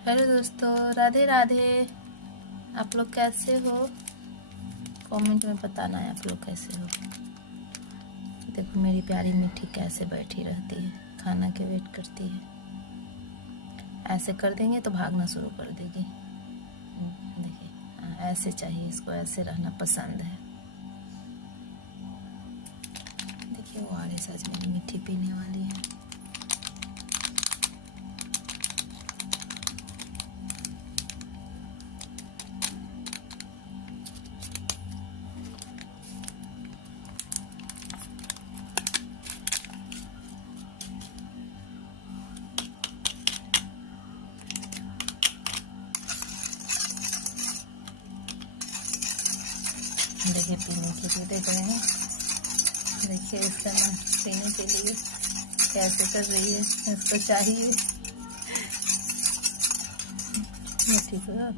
Hello दोस्तों, राधे राधे। आप लोग कैसे हो? कमेंट में बताना है आप लोग कैसे हो। देखो मेरी प्यारी मिट्टी कैसे बैठी रहती है, खाना के वेट करती है। ऐसे कर देंगे तो भागना शुरू कर देगी। देखिए, ऐसे चाहिए इसको, ऐसे रहना पसंद है। देखिए वो ORS आज मेरी मिट्टी पीने वाली है। देखिए पीने के लिए देख रहे हैं। देखिए इसका ना पीने के लिए कैसे कर रही है, इसको चाहिए। ठीक है।